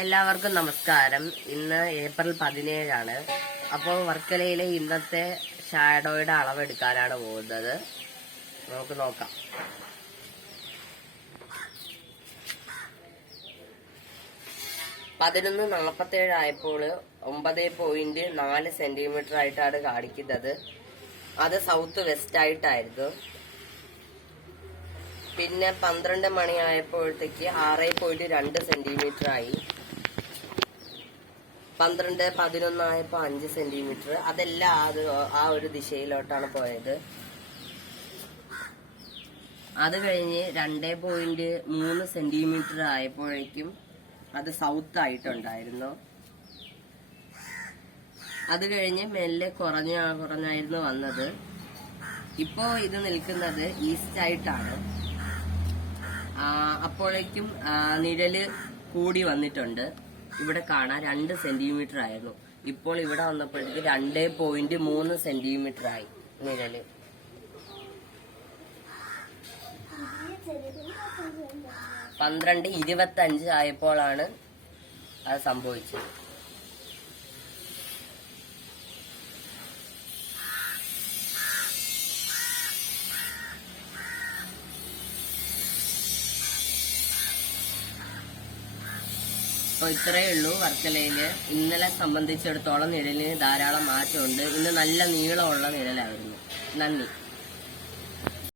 എല്ലാവർക്കും നമസ്കാരം. ഇന്ന് ഏപ്രിൽ 17 അപ്പോൾ വർക്കലയിലെ ഇന്നത്തെ ഷാഡോയുടെ അളവെടുക്കാനാണ് പോകുന്നത്. നമുക്ക് നോക്കാം. പതിനൊന്ന് 47 ആയപ്പോൾ 9.4 സെന്റിമീറ്റർ ആയിട്ടാണ് കാണിക്കുന്നത്. അത് സൗത്ത് വെസ്റ്റ് ആയിട്ടായിരുന്നു. പിന്നെ 12 മണിയായപ്പോഴത്തേക്ക് 6.2 സെന്റിമീറ്റർ ആയി. 12-11 ആയപ്പോ 5 സെന്റിമീറ്റർ. അതെല്ലാം ആ ഒരു ദിശയിലോട്ടാണ് പോയത്. അത് കഴിഞ്ഞ് 2.3 സെന്റിമീറ്റർ ആയപ്പോഴേക്കും അത് സൗത്ത് ആയിട്ടുണ്ടായിരുന്നു. അത് കഴിഞ്ഞ് മെല്ലെ കുറഞ്ഞായിരുന്നു വന്നത്. ഇപ്പോ ഇത് നിൽക്കുന്നത് ഈസ്റ്റ് ആയിട്ടാണ്. അപ്പോഴേക്കും നിഴല് കൂടി വന്നിട്ടുണ്ട്. ഇവിടെ കാണാൻ 2 സെന്റിമീറ്റർ ആയിരുന്നു. ഇപ്പോൾ ഇവിടെ വന്നപ്പോഴത്തേക്ക് 2.3 സെന്റിമീറ്റർ ആയി നിഴല്. പന്ത്രണ്ട് 25 ആയപ്പോഴാണ് അത് സംഭവിച്ചത്. അപ്പോൾ ഇത്രയേ ഉള്ളൂ വർക്കലയില്. ഇന്നലെ സംബന്ധിച്ചിടത്തോളം നിഴലിന് ധാരാളം മാറ്റമുണ്ട്. ഇന്ന് നല്ല നീളമുള്ള നിഴലായിരുന്നു. നന്ദി.